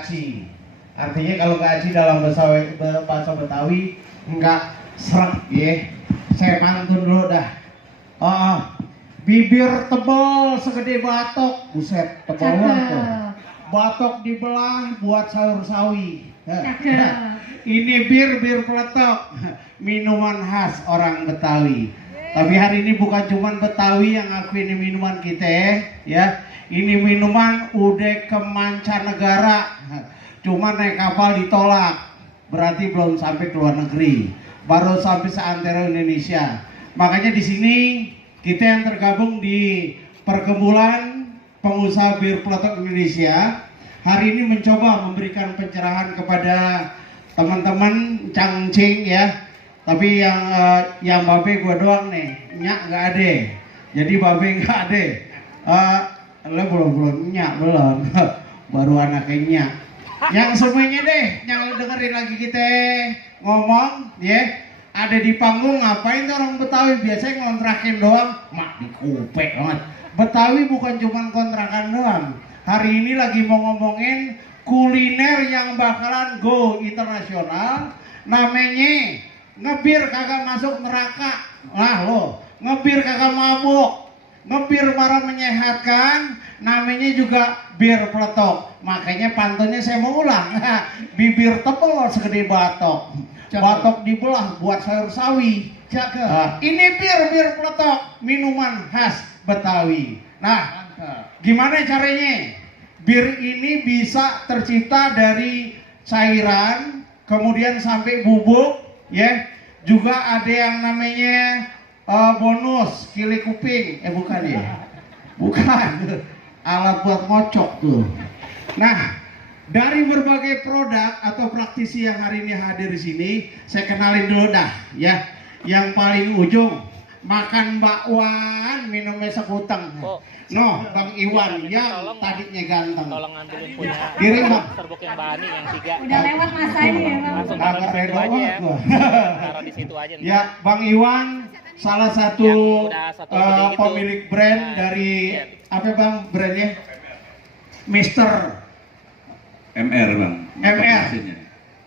aci. Artinya kalau nggak aci dalam bahasa Betawi nggak seret ya. Saya pantun dulu dah. Oh, bibir tebal segede batok, buset tebal banget. Batok dibelah buat sayur sawi. Ini bir peletok, minuman khas orang Betawi. Tapi hari ini bukan cuma Betawi yang ngaku ini minuman kita ya. Ini minuman udah ke mancanegara. Cuma naik kapal ditolak. Berarti belum sampai ke luar negeri. Baru sampai seantero Indonesia. Makanya di sini kita yang tergabung di Perkumpulan Pengusaha Bir Peletok Indonesia hari ini mencoba memberikan pencerahan kepada teman-teman cangcing ya. Tapi yang babe gua doang nih, nyak nggak ada. Jadi babe nggak ada. Lo belum nyak belum. Baru anaknya nyak. Yang semuanya deh, yang dengerin lagi kita ngomong, ya. Ada di panggung ngapain tuh orang Betawi biasanya ngontrakin doang, mak dikupek banget. Betawi bukan cuma kontrakan doang. Hari ini lagi mau ngomongin kuliner yang bakalan go internasional, namanya ngebir kagak masuk neraka. Lah lo, ngebir kagak mabuk, ngebir malah menyehatkan, namanya juga bir peletok. Makanya pantunnya saya mau ulang. Bibir tebal segede batok. Batok dibelah buat sayur sawi. Ini bir peletok, minuman khas Betawi. Nah, gimana caranya? Bir ini bisa tercipta dari cairan, kemudian sampai bubuk, ya. Juga ada yang namanya bonus kili kuping. Bukan ya? Bukan. Alat buat ngocok tuh. Nah, dari berbagai produk atau praktisi yang hari ini hadir di sini, saya kenalin dulu dah, ya. Yang paling ujung makan bakwan, minumnya sekuteng. No, Bang Iwan yang tadinya ganteng. Tolong ngambilin punya. Kirim Bang. Serbuk yang Bani yang 3. Udah lewat masanya ya Bang. Langsung taruh di situ aja ya. Taruh di situ aja. Ya, Bang Iwan salah satu pemilik brand dari apa Bang brandnya? Mister MR Bang. MR. Rasinnya.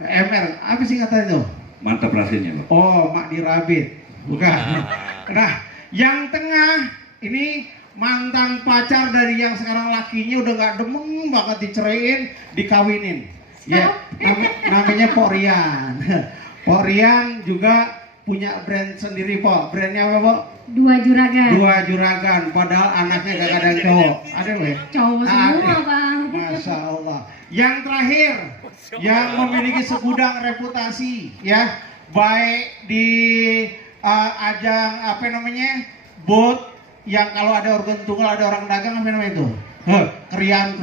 MR, apa sih katanya itu? Mantap rasinnya Bang. Oh, Mak Dirabit. Bukan. Nah, yang tengah ini mantan pacar dari yang sekarang lakinya udah gak demeng banget diceraiin, dikawinin. Ya, namanya Porian. Porian juga punya brand sendiri, Pok. Brandnya apa, Pok? Dua Juragan. Dua Juragan, padahal anaknya gak ada yang cowok. Ada loh ya? Cowok semua, Bang. Masya Allah. Yang terakhir, yang memiliki segudang reputasi, ya, baik di ajang apa namanya, booth yang kalau ada organ tunggal ada orang dagang apa namanya itu, kerian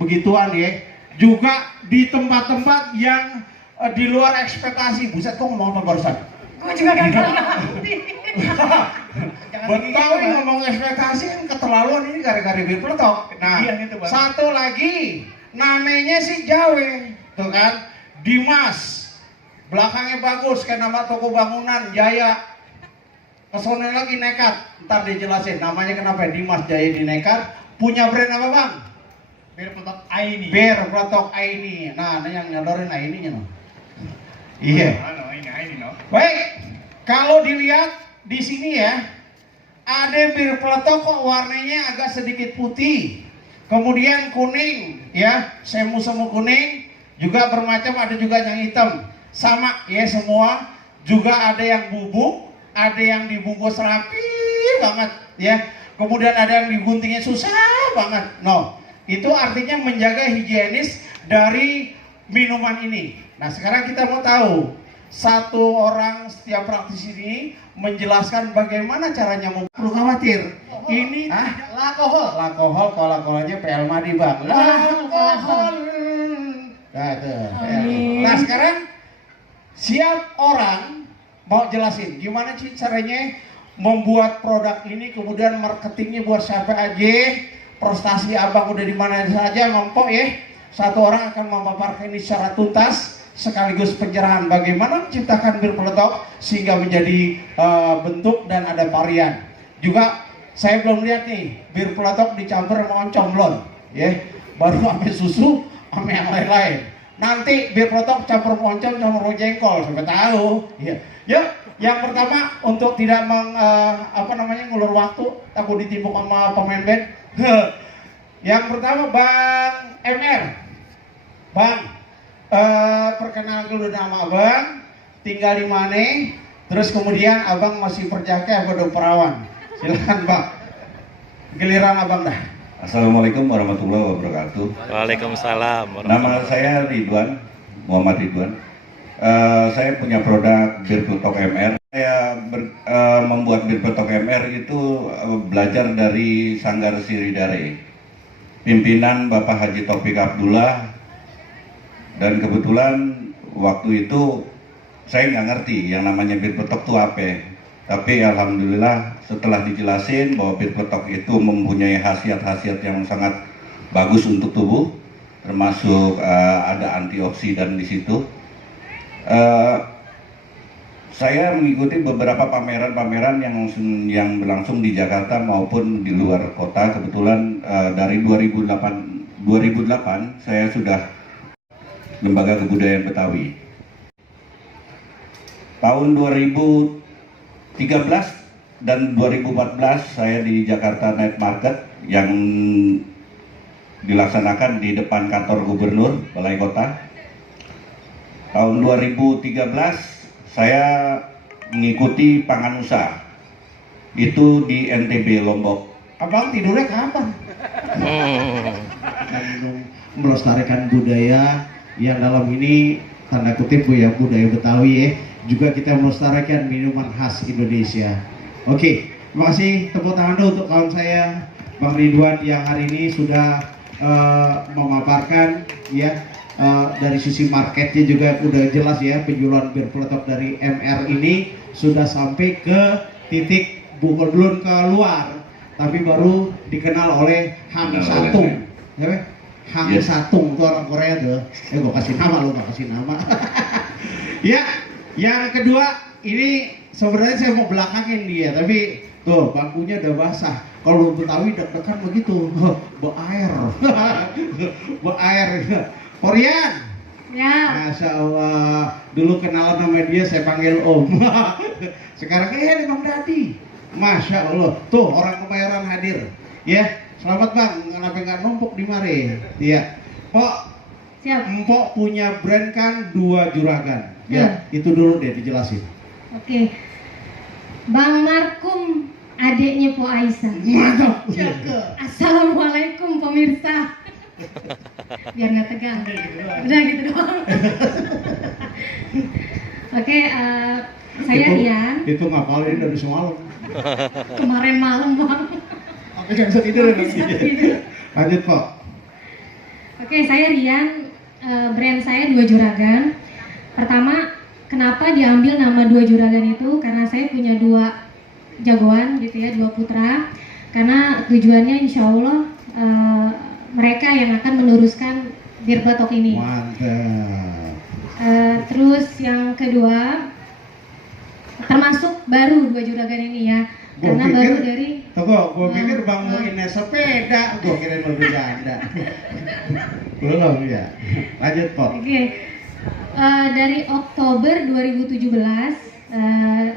begituan ya. Juga di tempat-tempat yang di luar ekspektasi. Buset, kok ngomong apa barusan? Gue juga gak ngerti. Betawi ngomong ekspektasi kan keterlaluan, ini gara-gara bir peletok. Nah, satu lagi namanya si Jawe, tuh kan, Dimas. Belakangnya bagus, kayak nama toko bangunan Jaya. Kesana lagi nekat, ntar dijelasin namanya kenapa Dimas Jaya di nekat. Punya brand apa Bang? Bir peletok Aini. Bir peletok Aini. Nah, yang nyodorin Aininya no. Iya. Aini no. Baik, kalau dilihat di sini ya, ada bir peletok kok warnanya agak sedikit putih, kemudian kuning, ya, semu kuning, juga bermacam, ada juga yang hitam, sama ya semua. Juga ada yang bubuk, ada yang dibungkus rapi banget, ya. Kemudian ada yang diguntingnya susah banget. No, itu artinya menjaga higienis dari minuman ini. Nah, sekarang kita mau tahu. Satu orang setiap praktisi ini menjelaskan bagaimana caranya. Perlu khawatir. Ini alkohol, kalau-kolanya PL Madi Bang. Alkohol. Nah, sekarang siap orang mau jelasin gimana sih caranya membuat produk ini, kemudian marketingnya buat siapa aja, prestasi abang udah di mana saja, ngempok ya. Satu orang akan memaparkan ini secara tuntas, sekaligus pencerahan bagaimana menciptakan bir peletok sehingga menjadi bentuk dan ada varian. Juga saya belum lihat nih bir peletok dicampur sama oncomlon, ya. Baru sampai susu sama yang lain-lain. Nanti bir peletok campur moncong, campur jengkol, sampai tahu. Iya. Yuk, yang pertama untuk tidak ngulur waktu, takut ditimpuk sama pemain band. Yang pertama Bang MR. Bang, perkenalkan dulu nama Abang, tinggal di mana, terus kemudian Abang masih perjaka apa perawan. Silakan Bang. Giliran Abang dah. Assalamualaikum warahmatullahi wabarakatuh. Waalaikumsalam. Nama saya Ridwan, Muhammad Ridwan. Saya punya produk bir peletok MR. Saya membuat bir peletok MR itu belajar dari Sanggar Siridare, pimpinan Bapak Haji Taufik Abdullah. Dan kebetulan waktu itu saya nggak ngerti yang namanya bir peletok itu apa. Tapi alhamdulillah setelah dijelasin bahwa bir peletok itu mempunyai khasiat-khasiat yang sangat bagus untuk tubuh, termasuk ada antioksidan di situ. Saya mengikuti beberapa pameran-pameran yang berlangsung di Jakarta maupun di luar kota. Kebetulan dari 2008 saya sudah Lembaga Kebudayaan Betawi. Tahun 2013 dan 2014 saya di Jakarta Night Market yang dilaksanakan di depan kantor gubernur Balai Kota. Tahun 2013 saya mengikuti Panganusa, itu di NTB Lombok. Abang tidurnya kapan? Melestarikan budaya yang dalam ini tanda kutip ya, budaya Betawi ya. Juga kita melestarikan minuman khas Indonesia. Oke, terima kasih, tepuk tangan dulu untuk kawan saya Bang Ridwan yang hari ini sudah memaparkan ya dari sisi marketnya juga udah jelas ya, penjualan bir peletok dari MR ini sudah sampai ke titik bukan belum keluar, tapi baru dikenal oleh Hang Satung, ya, Hang Satung itu orang Korea tuh. Gua kasih nama, lu gak kasih nama. Ya, yang kedua ini sebenarnya saya mau belakangin dia, tapi tuh bangkunya udah basah. Kalau Betawi deg-degan begitu, berair, berair. Korean. Ya. Masya Allah. Dulu kenalan sama dia saya panggil Om. Sekarang ini Bang Dadi. Masya Allah. Tuh orang Kemayoran hadir. Ya. Selamat Bang. Kenapa nggak numpuk di mari? Iya. Pok. Siap. Empok punya brand kan 2 juragan. Ya. Itu dulu deh dijelasin. Oke. Bang Markum, adiknya Po Aisyah. Mantap. Assalamualaikum pemirsa. Biar nggak tegang. Udah gitu doang. Oke, saya Rian. Itu ngapalin dari semalam. Kemarin malam Bang. Oke, nggak bisa tidur. Bisa tidur. Lanjut Pok. Oke, saya Rian. Brand saya 2 juragan. Pertama, kenapa diambil nama 2 juragan itu? Karena saya punya 2 jagoan gitu ya, 2 putra. Karena tujuannya insya Allah mereka yang akan meneruskan bir peletok ini. Mantap. Terus yang kedua, termasuk baru 2 juragan ini ya, karena baru dari. Tunggu, gue pikir Bang Muin sepeda, gue kira mau bercanda. Belum ya. Lanjut Pok. Oke. Dari Oktober 2017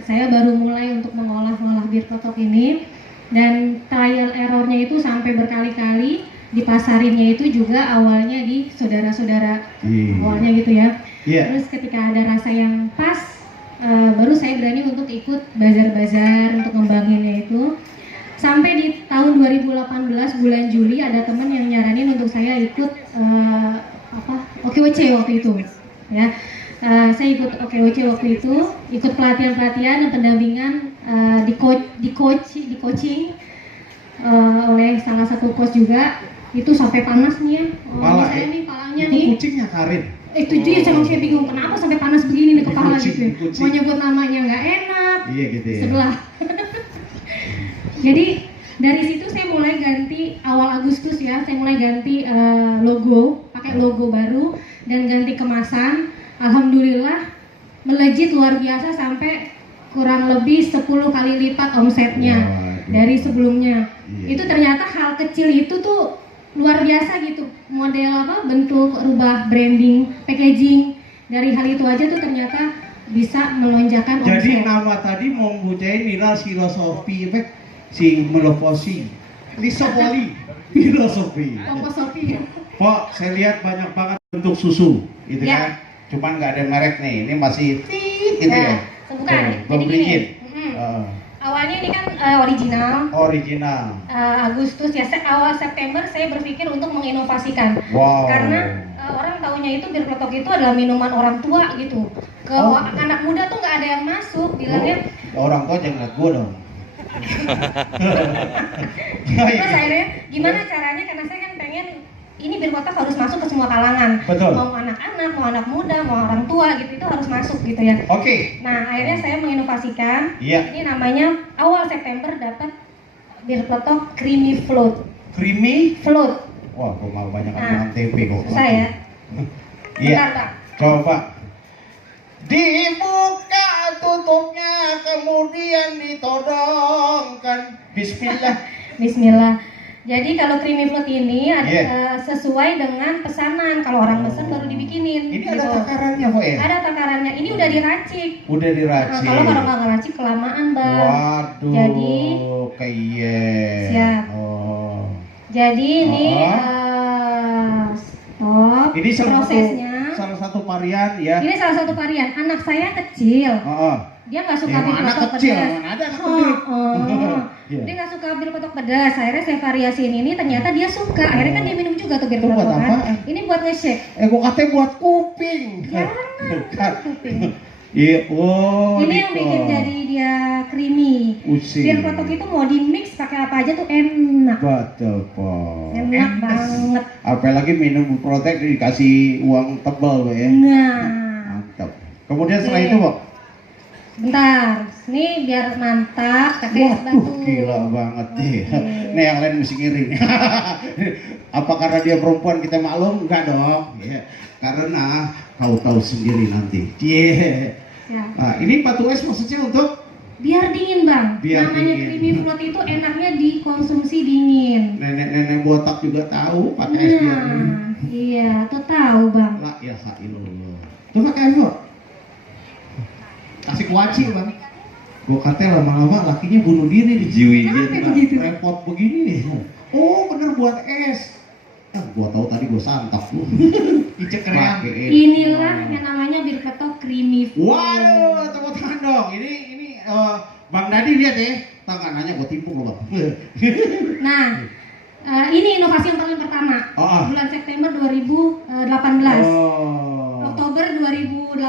saya baru mulai untuk mengolah bir peletok ini, dan trial errornya itu sampai berkali-kali. Dipasarinnya itu juga awalnya di saudara-saudara awalnya gitu ya. Terus ketika ada rasa yang pas, baru saya berani untuk ikut bazar-bazar untuk ngembanginnya itu. Sampai di tahun 2018 bulan Juli ada teman yang nyaranin untuk saya ikut OKWC waktu itu ya. Saya ikut OKWC waktu itu, ikut pelatihan-pelatihan dan pendampingan di coaching oleh salah satu coach juga. Itu sampai panas nih ya. Saya nih palanya itu nih. kucingnya Karin. Itu dia saya bingung kenapa sampai panas begini nih kepala gitu. Mau nyebut namanya nggak enak. Iya gitu ya. Sebelah. Jadi dari situ saya mulai ganti awal Agustus ya. Saya mulai ganti logo, pakai logo baru dan ganti kemasan. Alhamdulillah melejit luar biasa sampai kurang lebih 10 kali lipat omsetnya dari sebelumnya. Itu ternyata hal kecil itu tuh luar biasa gitu, model apa, bentuk, rubah branding, packaging. Dari hal itu aja tuh ternyata bisa melonjakkan Jadi omset. nama tadi mempunyai nilai filosofi si meloposi, lisopoli, filosofi. Komposofi. Pak, saya lihat banyak banget bentuk susu, gitu Ya. kan? Cuman nggak ada merek nih, ini masih tit, gitu ya. Bukan, Tuh, jadi belum gini. izin. Awalnya ini kan original. Original. Agustus ya, awal September saya berpikir untuk menginovasikan. Wow. Karena orang taunya itu bir peletok itu adalah minuman orang tua gitu. Ke Oh. anak muda tuh nggak ada yang masuk, bilangnya. Orang tua jangan lihat gua dong. Terus akhirnya gimana caranya? Karena saya kan pengen ini bir peletok harus masuk ke semua kalangan. Betul. Mau anak-anak, mau anak muda, mau orang tua gitu itu harus masuk gitu ya. Oke. Nah akhirnya saya menginovasikan. Iya. Ini namanya awal September dapat bir peletok creamy float. Creamy. Float. Wah, gua mau banyak Nah, makan tempe kok. susah ya. Iya. Bentar, Pak. Coba. Dibuka tutupnya, kemudian ditodongkan. Bismillah. Bismillah. Jadi kalau creamy float ini Yeah. sesuai dengan pesanan. Kalau orang pesan baru dibikinin. Ini gitu. ada takarannya kok ya? Ada takarannya. Ini udah diracik. Udah Nah, diracik. kalau nggak ngeracik kelamaan, Bang. Waduh. Jadi kayak. Siap. Oh. Jadi ini stop. Ini prosesnya. salah satu varian ya. Ini salah satu varian. Anak saya kecil. Oh. Dia nggak suka Ya, bir anak peletok kecil, pedas. mana ada anak gede. Iya. Dia nggak suka bir peletok pedas. Akhirnya saya variasiin ini, ternyata dia suka. Akhirnya kan dia minum juga tuh bir Itu buat peletok kan. apaan? Ini buat nge-shake. Gua katanya buat kuping. Jangan kuping. Iya, oh. Ini yang gitu. bikin jadi dia creamy. Using. Bir peletok itu mau di mix pakai apa aja tuh enak. Betul, Pak. Enak banget. Apalagi minum protek dikasih uang tebal ya. Nah, Mantap. Kemudian setelah Oke. itu, Pak. bentar. Ini biar mantap pakai es batu. Waduh, gila banget deh. Oke. Nih yang lain mesti ngiring. Apa karena dia perempuan kita maklum? Enggak dong. Ya. Karena kau tahu sendiri nanti. Iya. Ya. Nah, ini batu es maksudnya untuk Biar dingin, Bang. Biar Namanya dingin. creamy float itu enaknya dikonsumsi dingin. nenek-nenek botak juga tahu pakai es biar dingin. Nah, iya, tuh tahu, Bang. La ilaha illallah. Tuh pakai es, Pak. Kasih kuaci, Bang. Gua kata lama-lama lakinya bunuh diri di Kenapa begitu? repot begini nih. Oh, bener buat es. Gua tahu tadi gua santap lu. Icek kream. Inilah yang namanya bir peletok creamy float. Wow, tepuk tangan dong. Ini Bang Dadi lihat ya. Tangannya gua timpuk loh, Bang. Nah, ini inovasi yang paling pertama. Oh. Bulan September 2018. Oh. Oktober 2018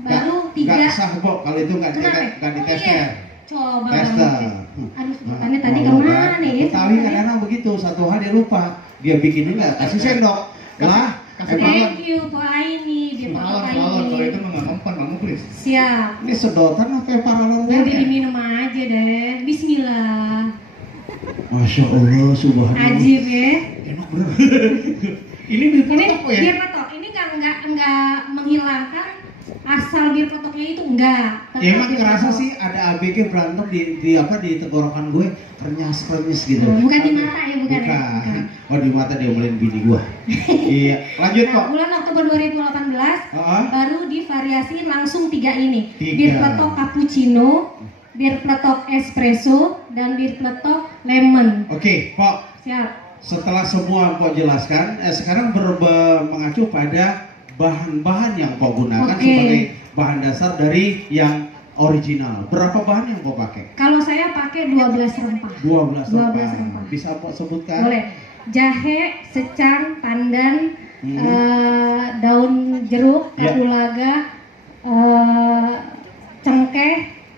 baru Nggak 3. sah, Bob. Kalau itu nggak Kenapa? ditesnya. Coba Tester. Bang. Aduh, sebutannya tadi kemana ya? Betawi kadang-kadang begitu, satu hal dia lupa. Dia bikin juga, kasih sendok. Lah, kasih Thank you, Pak Aini. Dia Malam, pakai malam. Kalau ini. itu nggak mempan, kamu please. Siap. ini sedotan apa ya paralel Nanti diminum aja deh. Bismillah. Masya Allah, subhanallah. Ajib ya. Enak bener. Ini bir Ini peletok ya? bir peletok. Ini nggak menghilangkan asal bir peletoknya itu enggak. Ya emang kerasa sih ada ABG berantem di tenggorokan gue renyes gitu. Bukan di mata ya, bukan ya? Bukan. Bukan. Oh di mata dia beliin bini gue. Iya, lanjut Nah, kok. bulan Oktober 2018 Heeh. baru divariasiin langsung 3 ini. 3. Bir peletok cappuccino, bir peletok espresso, dan bir peletok lemon. Oke, Pak. Siap. Setelah semua Pak jelaskan, sekarang mengacu pada bahan-bahan yang Pak gunakan Oke. sebagai bahan dasar dari yang original. Berapa bahan yang Pak pakai? Kalau saya pakai 12 rempah. 12 12 rempah. rempah. Bisa Pak sebutkan? Boleh. Jahe, secang, pandan, Hmm. daun jeruk, Ya. kapulaga, cengkeh,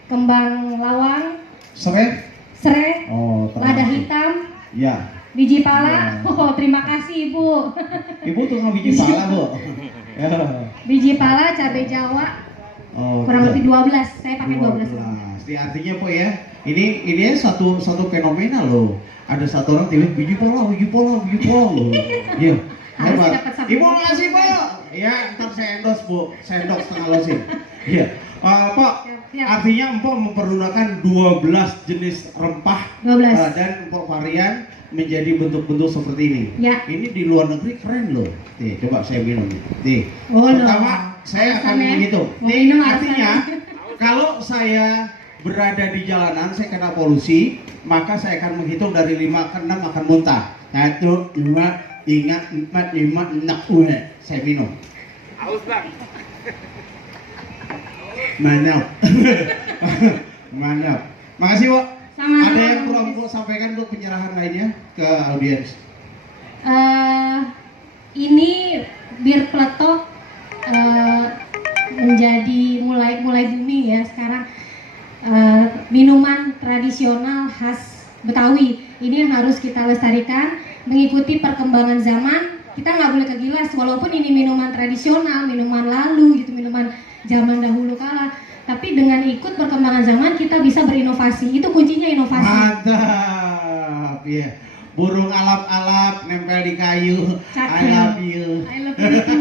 kembang lawang, Serai? serai, Oh, lada termasuk. hitam, Ya. biji pala. Ya. Oh, terima kasih Ibu. Ibu tuh nggak biji pala, Bu. Ya. Biji pala, cabai Jawa, Oh, kurang gitu. lebih 12. Saya pakai 12. 12. Jadi artinya Pak ya, ini satu fenomena loh. Ada satu orang tiba biji pola loh. Iya. Harus Hebat. dapat satu. Ibu makasih Pak. Ya, ntar saya endorse Bu. Saya endorse setengah losin. Iya. Pak, Siap. artinya Empok mempergunakan 12 jenis rempah 12. dan Empok varian menjadi bentuk-bentuk seperti ini. Ya. Ini di luar negeri keren loh. Nih, coba saya minum nih. Nih. Oh, Pertama, saya akan Alasannya? menghitung. Mau Nih, minum artinya alasannya? kalau saya berada di jalanan, saya kena polusi, maka saya akan menghitung dari 5 ke 6 akan muntah. 1, 2, 3, 4, 5, 6. Saya minum. Haus bang. Mantap. Mantap. Makasih, Pak. Sama-sama. Ada yang perlu aku sampaikan untuk penyerahan lainnya ke audiens? Ini bir peletok menjadi mulai booming ya sekarang. Minuman tradisional khas Betawi ini yang harus kita lestarikan mengikuti perkembangan zaman. Kita nggak boleh kegilas walaupun ini minuman tradisional, minuman lalu gitu, minuman zaman dahulu kala, tapi dengan ikut perkembangan zaman kita bisa berinovasi. Itu kuncinya inovasi. Mantap, ya. Burung alap-alap nempel di kayu. Cakep. I love you. I love you too.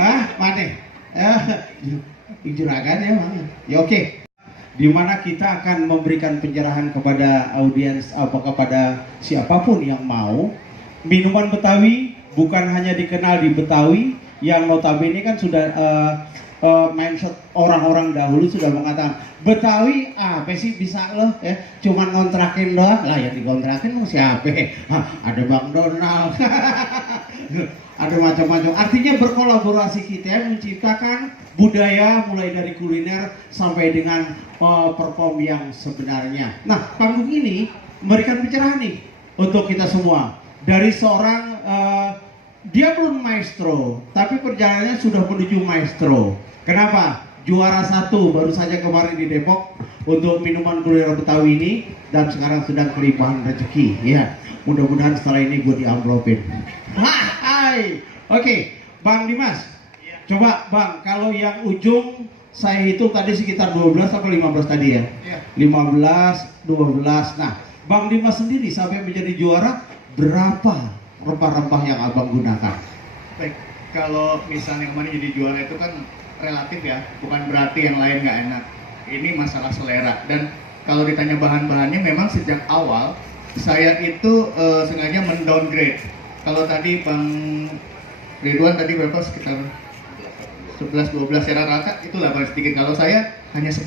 Hah? Mana? Juragan ya, Bang. Ya oke. Di mana kita akan memberikan pencerahan kepada audiens atau kepada siapapun yang mau. Minuman Betawi bukan hanya dikenal di Betawi, yang notabene kan sudah mindset orang-orang dahulu sudah mengatakan Betawi apa sih bisa loh ya, cuman ngontrakin doang lah, yang dikontrakin mau siapa? Ada Bang Donald. Ada macam-macam. Artinya berkolaborasi kita menciptakan budaya mulai dari kuliner sampai dengan perform yang sebenarnya. Nah, panggung ini memberikan pencerahan nih untuk kita semua. Dari seorang dia belum maestro, tapi perjalanannya sudah menuju maestro. Kenapa? Juara 1 baru saja kemarin di Depok untuk minuman kuliner Betawi ini, dan sekarang sedang kelimpahan rezeki. Ya, mudah-mudahan setelah ini gue diamplopin. Hai, oke, Bang Dimas. Coba Bang, kalau yang ujung saya hitung tadi sekitar 12 atau 15 tadi ya? 15, 12. Nah, Bang Dimas sendiri sampai menjadi juara berapa rempah-rempah yang Abang gunakan? Baik, kalau misalnya kemarin jadi juara itu kan relatif ya, bukan berarti yang lain nggak enak. Ini masalah selera. Dan kalau ditanya bahan-bahannya, memang sejak awal saya itu sengaja mendowngrade. Kalau tadi Bang Ridwan tadi berapa, sekitar 11-12 ya, rata-rata itulah paling sedikit. Kalau saya hanya 10.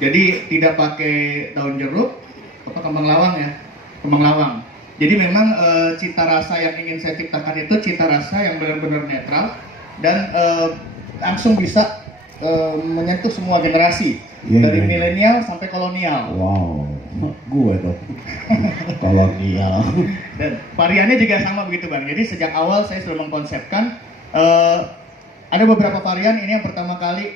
Jadi tidak pakai daun jeruk, kembang lawang ya, kembang lawang. Jadi memang cita rasa yang ingin saya ciptakan itu cita rasa yang benar-benar netral dan langsung bisa menyentuh semua generasi, dari milenial sampai kolonial. Wow, gue dong. Kolonial. Dan variannya juga sama begitu Bang. Jadi sejak awal saya sudah mengkonsepkan ada beberapa varian. Ini yang pertama kali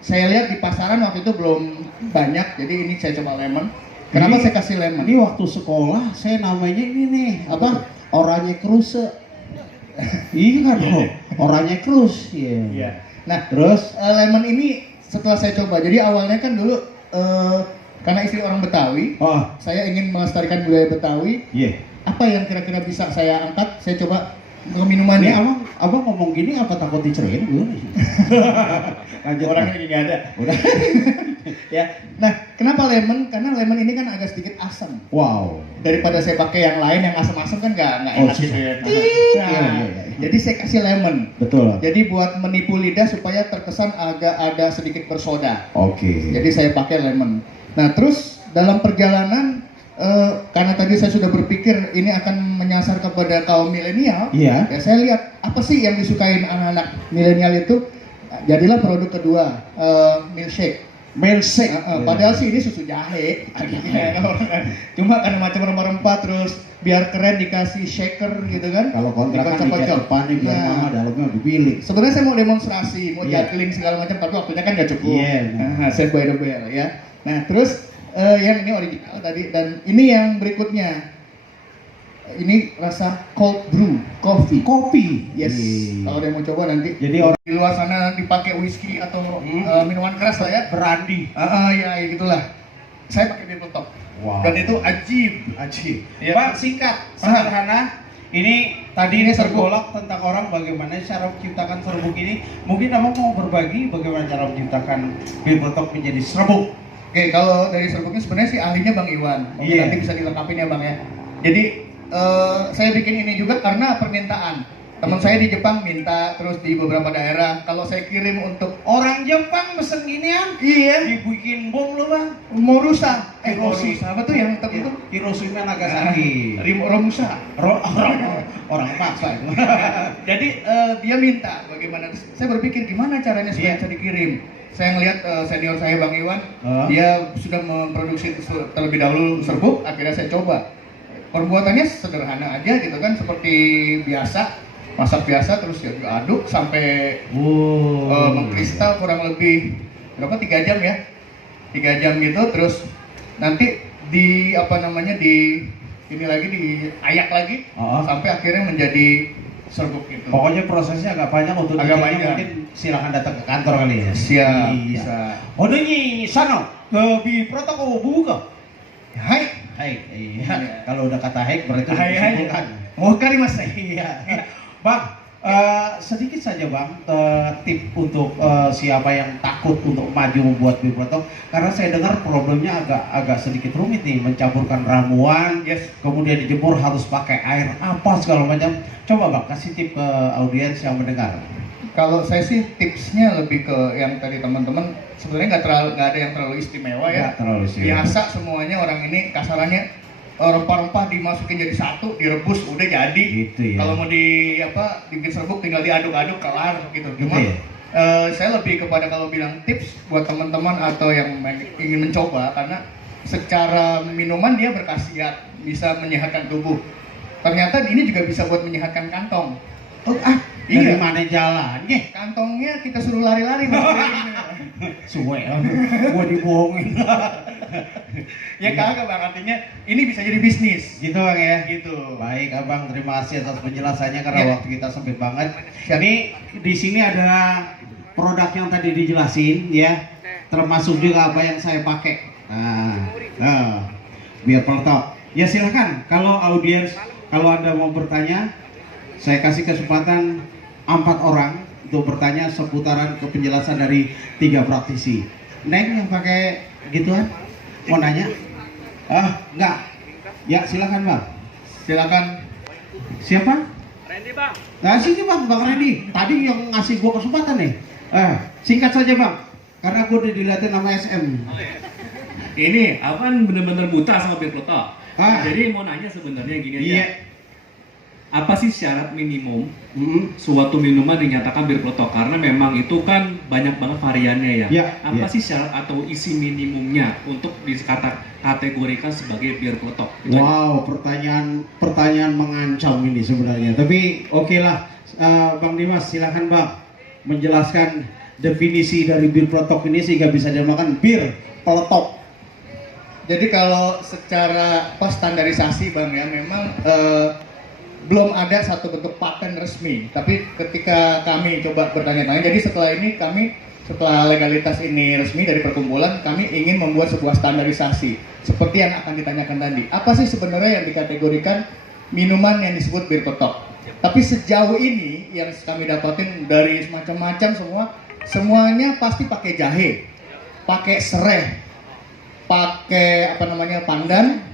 saya lihat di pasaran waktu itu belum banyak. Jadi ini saya coba lemon. Kenapa saya kasih lemon? Ini waktu sekolah saya namanya ini nih, apa? Oranye Kruse. Iya kan, Oranye Krus. Iya. Nah, Terus lemon ini setelah saya coba. Jadi awalnya kan dulu karena istri orang Betawi, saya ingin melestarikan budaya Betawi. Iya. Apa yang kira-kira bisa saya angkat? Saya coba ke minumannya. Ini abang ngomong gini apa takut diceritain gue? Lanjut. Orangnya lagi nggak ada. Udah. Ya. Nah, kenapa lemon? Karena lemon ini kan agak sedikit asam. Wow. Daripada saya pakai yang lain yang asam-asam kan nggak enak susah. gitu ya. Iya. Jadi saya kasih lemon. Betul. Jadi buat menipu lidah supaya terkesan agak ada sedikit bersoda. Oke. Jadi saya pakai lemon. Nah, terus dalam perjalanan karena tadi saya sudah berpikir ini akan menyasar kepada kaum milenial. Iya. Ya saya lihat apa sih yang disukain anak-anak milenial itu. Jadilah produk kedua, milkshake. Milkshake. Padahal sih ini susu jahe. Cuma karena macam rempah-rempah terus biar keren dikasih shaker gitu kan. Kalau kontrakan dicat depannya biar mama dalamnya dipilih. Sebenarnya saya mau demonstrasi, mau juggling segala macam, tapi waktunya kan nggak cukup. Save by the bell ya. Nah terus yang ini original tadi, dan ini yang berikutnya. Ini rasa cold brew, kopi. Yes. Kalau ada yang mau coba nanti. Jadi orang Di luar sana dipakai whisky atau minuman keras lah ya. berani. Ya gitulah. Saya pakai bir peletok. Wow. Dan itu ajib. Ya. Pak, singkat, sederhana. Ini tadi ini tergolak tentang orang bagaimana cara menciptakan serbuk ini. Mungkin abang mau berbagi bagaimana cara menciptakan bir peletok menjadi serbuk. Oke, kalau dari serbuknya sebenarnya sih ahlinya Bang Iwan. Mungkin Iya. nanti bisa dilengkapin ya Bang ya. Jadi saya bikin ini juga karena permintaan. Teman saya di Jepang minta, terus di beberapa daerah. Kalau saya kirim untuk Orang Jepang mesen ginian, iya dibikin bom lo bang. Morusa, Hiroshi. Morusa, apa tuh yang untuk itu? Hiroshima Nagasaki. Romusa. Orang paksa itu. Jadi dia minta bagaimana. Saya berpikir gimana caranya supaya Iya. bisa dikirim. Saya ngelihat senior saya Bang Iwan, dia sudah memproduksi terlebih dahulu serbuk. Akhirnya saya coba. Perbuatannya sederhana aja gitu kan, seperti biasa, masak biasa, terus ya diaduk sampai mengkristal kurang lebih berapa 3 jam ya, 3 jam gitu. Terus nanti di apa namanya di ini lagi diayak lagi sampai akhirnya menjadi serbuk itu. Pokoknya prosesnya agak panjang untuk Agak detailnya panjang. mungkin silakan datang ke kantor kali ya. Siap, Iya. bisa. Odo ni sana ke bi protokol buka. Hai, Hai, iya. Kalau udah kata hai berarti udah hai, hai. disimpulkan. Mau kari mas saya. Iya. Bang, sedikit saja bang tip untuk siapa yang takut untuk maju membuat bir peletok, karena saya dengar problemnya agak sedikit rumit nih, mencampurkan ramuan, Yes. kemudian dijemur harus pakai air apa segala macam. Coba bang kasih tip ke audiens yang mendengar. Kalau saya sih tipsnya lebih ke yang tadi teman-teman, sebenarnya nggak ada yang terlalu istimewa ya. Nggak terlalu istimewa. Biasa semuanya orang ini kasarannya rempah-rempah dimasukin jadi satu, direbus udah jadi. Gitu ya. Kalau mau dibikin serbuk tinggal diaduk-aduk kelar gitu. Gitu Cuma ya? saya lebih kepada kalau bilang tips buat teman-teman atau yang ingin mencoba, karena secara minuman dia berkhasiat bisa menyehatkan tubuh. Ternyata ini juga bisa buat menyehatkan kantong. Dari Iya. mana jalannya? Kantongnya kita suruh lari-lari Mas. Suwe, gua dibohongin. Ya kagak Bang, artinya ini bisa jadi bisnis. Gitu bang ya. Gitu. Baik abang, terima kasih atas penjelasannya karena Ya. waktu kita sempit banget. Siap. Ini di sini ada produk yang tadi dijelasin ya, termasuk juga apa yang saya pakai. Nah, biar peletok. Ya silahkan, kalau audiens, kalau anda mau bertanya, saya kasih kesempatan 4 orang untuk bertanya seputaran ke penjelasan dari 3 praktisi. Neng yang pakai gituan, mau nanya? Enggak. Ya silakan bang. Silakan. Siapa? Randy bang. Nah sini bang Randy. Tadi yang ngasih gua kesempatan nih. Singkat saja bang, karena gua udah dilihatin nama SM. Ini apaan bener-bener buta sama bir peletok. Ah. Jadi mau nanya sebenarnya gini aja. Iya. Apa sih syarat minimum suatu minuman dinyatakan bir peletok? Karena memang itu kan banyak banget variannya ya. Iya, Apa iya. sih syarat atau isi minimumnya untuk dikategorikan sebagai bir peletok? Itu aja. Wow, pertanyaan mengancam ini sebenarnya. Tapi oke lah, Bang Dimas silakan bang menjelaskan definisi dari bir peletok ini sehingga bisa dinamakan bir peletok. Jadi kalau secara standarisasi Bang ya, memang belum ada satu bentuk paten resmi. Tapi ketika kami coba bertanya-tanya, jadi setelah ini setelah legalitas ini resmi dari perkumpulan, kami ingin membuat sebuah standarisasi seperti yang akan ditanyakan tadi. Apa sih sebenarnya yang dikategorikan minuman yang disebut bir peletok? Tapi sejauh ini yang kami dapatin dari macam-macam semuanya pasti pakai jahe, pakai serai, pakai pandan,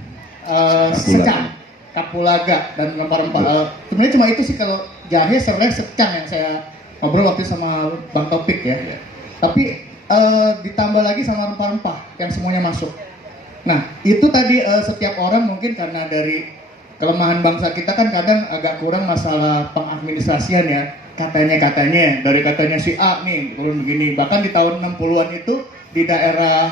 secang, kapulaga, dan rempah-rempah. Sebenarnya cuma itu sih kalau jahe, serai, secang yang saya ngobrol waktu itu sama Bang Topik ya. Tapi ditambah lagi sama rempah-rempah yang semuanya masuk. Nah itu tadi setiap orang mungkin karena dari kelemahan bangsa kita kan kadang agak kurang masalah pengadministrasian ya. Katanya dari katanya si A nih turun begini. Bahkan di tahun 60-an itu di daerah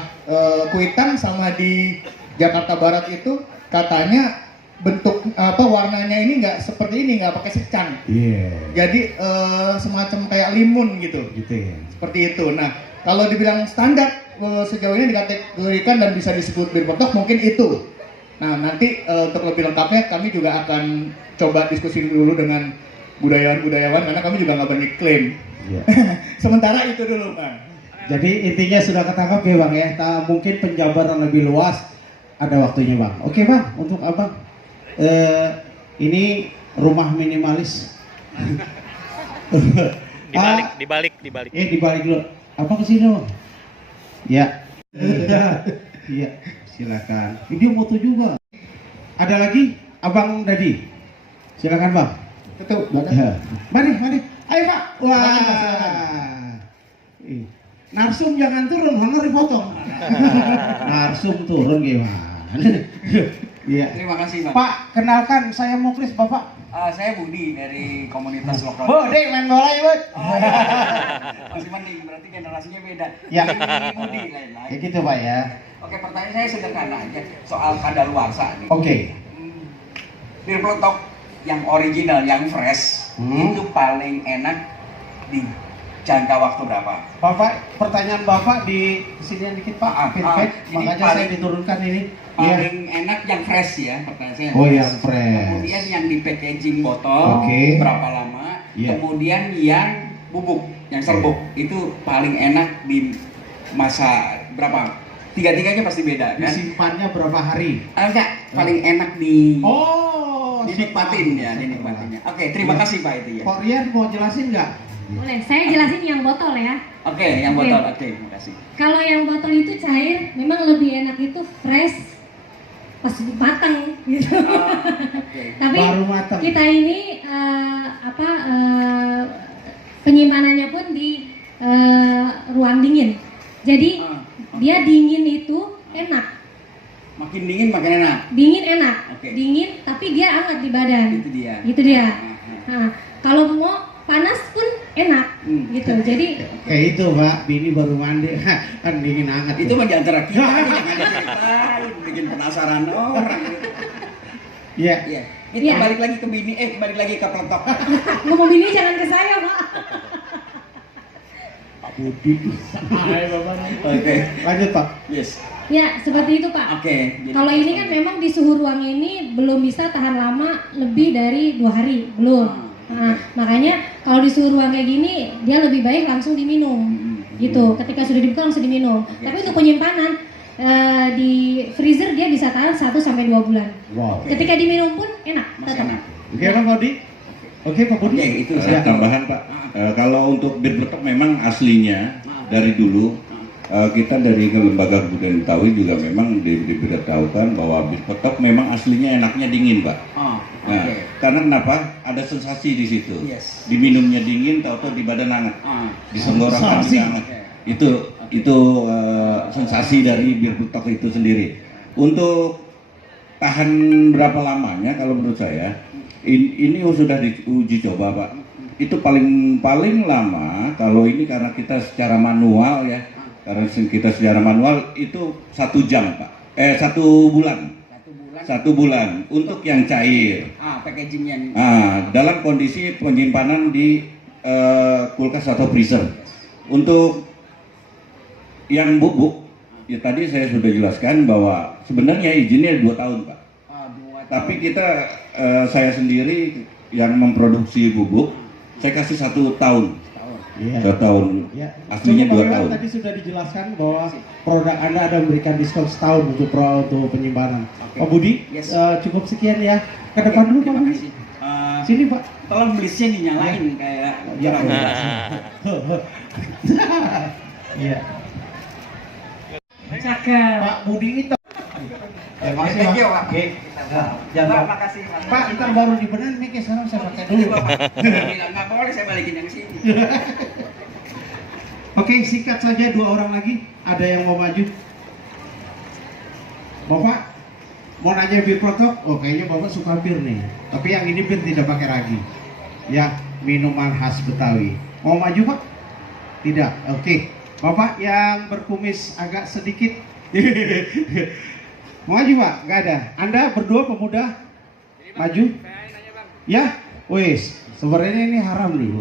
Kuitang sama di Jakarta Barat itu katanya bentuk warnanya ini nggak seperti ini, nggak pakai secang. Iya. Jadi semacam kayak limun gitu. Gitu ya. Seperti itu. Nah, kalau dibilang standar sejauh ini dikategorikan dan bisa disebut bir peletok mungkin itu. Nah, nanti untuk lebih lengkapnya kami juga akan coba diskusi dulu dengan budayawan karena kami juga nggak berani klaim. Iya. Sementara itu dulu, Bang. Jadi intinya sudah ketangkap ya bang ya. Mungkin penjabaran lebih luas ada waktunya bang. Oke bang, untuk abang ini rumah minimalis. Dibalik. Dibalik dulu. Apa kesini bang? Ya. Iya, silakan. Ini dia moto juga. Ada lagi, Abang Dadi. Silakan Bang. Betul. Ya. Mari. Ayo Pak. Wah. Silakan, Pak, silakan. Ih, Narsum jangan turun, honor dipotong. Narsum turun gimana? Iya. Terima kasih Bang. Pak, kenalkan saya Muklis Bapak. Saya Budi dari komunitas lokal. Budi main bola ya, Bud. Masih mending, berarti generasinya beda. Ya. Ini Budi lain-lain. Ya gitu Pak ya. Oke, pertanyaan saya sederhana aja soal kadaluarsa nih. Oke. Bir peletok yang original, yang fresh, itu paling enak di jangka waktu berapa? Bapak, pertanyaan Bapak di sini dikit Pak. Feedback, ini makanya paling- saya diturunkan ini. Iya. Paling enak yang fresh ya, pertanyaan saya. Oh, yang fresh. Kemudian yang di packaging botol, Oke. berapa lama? Iya. Kemudian yang bubuk, yang serbuk, itu paling enak di masa berapa? Tiga-tiganya pasti beda kan? Disimpannya berapa hari? Enggak, paling enak di Oh, dinikmatin ya, dinikmatinnya. Oke, terima Iya. kasih Pak itu ya. Pak Rian mau jelasin nggak? Boleh, saya jelasin yang botol ya. Oke, yang Oke. botol. Oke, terima kasih. Kalau yang botol itu cair, memang lebih enak itu fresh pas matang gitu. Oke. Tapi Baru matang. kita ini penyimpanannya pun di ruang dingin. Jadi dia dingin itu enak. Makin dingin makin enak. Dingin enak. Oke. Dingin tapi dia hangat di badan. Itu dia. Gitu dia. Ah, Nah, kalau mau panas pun enak gitu. Jadi Kayak itu Pak, Bini baru mandi, kan dingin hangat. Itu tuh. mah di antara kita, jangan diceritain, bikin penasaran orang. Iya. Iya. Ini Iya. balik lagi ke bini, balik lagi ke peletok. ngomong ini jangan ke saya, Pak. Budi. Oke. Lanjut Pak. Yes. Ya, seperti itu, Pak. Oke. jadi- Kalau ini kan memang di suhu ruang ini belum bisa tahan lama lebih dari 2 hari, belum. Nah, makanya kalau di suhu ruang kayak gini, dia lebih baik langsung diminum, gitu. Ketika sudah dibuka langsung diminum. Tapi untuk penyimpanan di freezer dia bisa tahan 1-2 bulan. Wow. Ketika diminum pun enak, Masih tetap. enak. Oke Pak Budi. Oke Pak Budi. Oke, itu Saya tambahan Pak. Kalau untuk bir peletok memang aslinya dari dulu kita dari lembaga kebudayaan Betawi juga memang diberitahukan bahwa bir peletok memang aslinya enaknya dingin Pak. Oh, Nah, oke. karena kenapa? Ada sensasi di situ. Yes. Diminumnya dingin, tahu-tahu di badan hangat, di tenggorokan Sensasi. juga hangat. Itu sensasi dari bir peletok itu sendiri. Untuk tahan berapa lamanya? Kalau menurut saya, ini sudah diuji coba Pak. Itu paling lama kalau ini karena kita secara manual ya, karena kita secara manual itu 1 jam Pak. 1 bulan. 1 bulan untuk yang cair. Packagingnya. Dalam kondisi penyimpanan di kulkas atau freezer. Untuk yang bubuk, ya tadi saya sudah jelaskan bahwa sebenarnya izinnya 2 tahun Pak. Tapi kita, saya sendiri yang memproduksi bubuk, saya kasih 1 tahun. Iya. 1 tahun. Ya. Aslinya Cukup, 2 Pak, tahun. Tadi sudah dijelaskan bahwa produk Anda ada memberikan diskon setahun untuk penyimpanan. Oke. Pak Budi, Yes. cukup sekian ya. Ke depan dulu Pak Terima Budi. kasih. Sini Pak. Tolong blisnya dinyalain kayak. Ya. Iya. Cakep. Pak Budi itu. Terima kasih Thank you, Pak. Pak. Oke. Jangan Pak, makasih. Pak, ntar baru dibenerin nih, sekarang saya pakai dulu. Nggak boleh saya balikin yang sini. Oke, singkat saja 2 orang lagi. Ada yang mau maju? Bapak mau nanya bir peletok? Oh, kayaknya Bapak suka bir nih. Tapi yang ini bir tidak pakai ragi. Ya, minuman khas Betawi. Mau maju Pak? Tidak. Oke. Bapak yang berkumis agak sedikit. Mau maju Pak? Nggak ada. Anda berdua pemuda? Maju? Ya? Wis. Sebenarnya ini haram nih.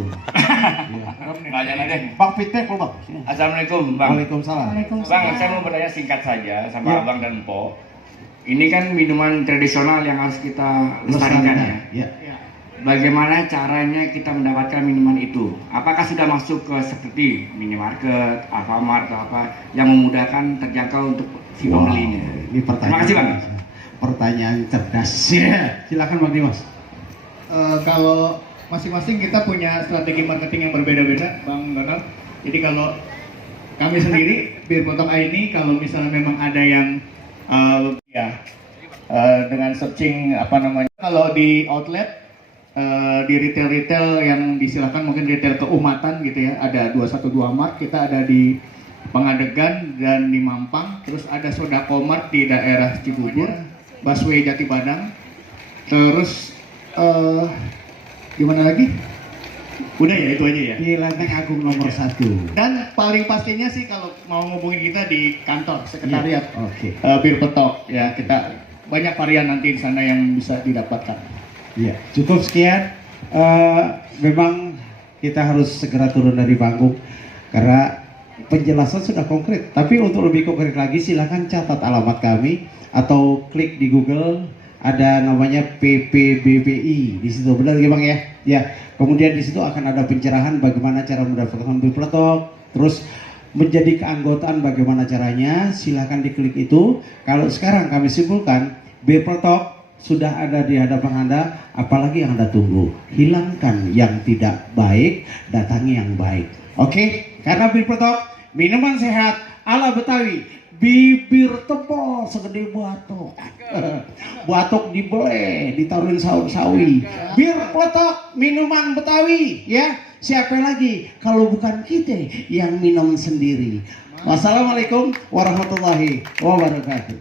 Banyak deh. Bang Peter, Bang. Sini. Assalamualaikum Bang. Waalaikumsalam. Bang, saya mau bertanya singkat saja sama Ya. Abang dan Po. Ini kan minuman tradisional yang harus kita lestarikan ya. Ya. Bagaimana caranya kita mendapatkan minuman itu? Apakah sudah masuk ke seperti minimarket, Alfamart atau apa yang memudahkan terjangkau untuk si pembelinya? Ini pertanyaan. Terima kasih Bang. Pertanyaan cerdas. Ya. Silakan Bang Dimas. Kalau masing-masing kita punya strategi marketing yang berbeda-beda, Bang Donald. Jadi kalau kami sendiri Bir Peletok ini kalau misalnya memang ada yang dengan searching kalau di outlet di retail yang disilahkan mungkin retail keumatan gitu ya, ada 212 Mart, kita ada di Pengadegan dan di Mampang, terus ada Sodako Mart di daerah Cibubur, Busway Jati Padang, terus di mana lagi? Udah ya, itu aja ya. Di Lenteng Agung nomor 1. Dan paling pastinya sih kalau mau ngubungin kita di kantor sekretariat Oke. Bir Peletok ya, kita banyak varian nanti di sana yang bisa didapatkan. Iya, cukup sekian. Memang kita harus segera turun dari panggung karena penjelasan sudah konkret. Tapi untuk lebih konkret lagi, silahkan catat alamat kami atau klik di Google, ada namanya PPBBI di situ. Benar ya Bang ya? Ya. Kemudian di situ akan ada pencerahan bagaimana cara mendaftarkan Bir Peletok, terus menjadi keanggotaan bagaimana caranya. Silahkan diklik itu. Kalau sekarang kami simpulkan, Bir Peletok sudah ada di hadapan Anda, apalagi yang Anda tunggu? Hilangkan yang tidak baik, datangi yang baik. Oke? Karena Bir Peletok, minuman sehat ala Betawi, bibir tebal segede batok. Batok dibeleh, ditaruhin sawi. Bir Peletok, minuman Betawi, ya. Siapa lagi kalau bukan kita yang minum sendiri? Wassalamualaikum warahmatullahi wabarakatuh.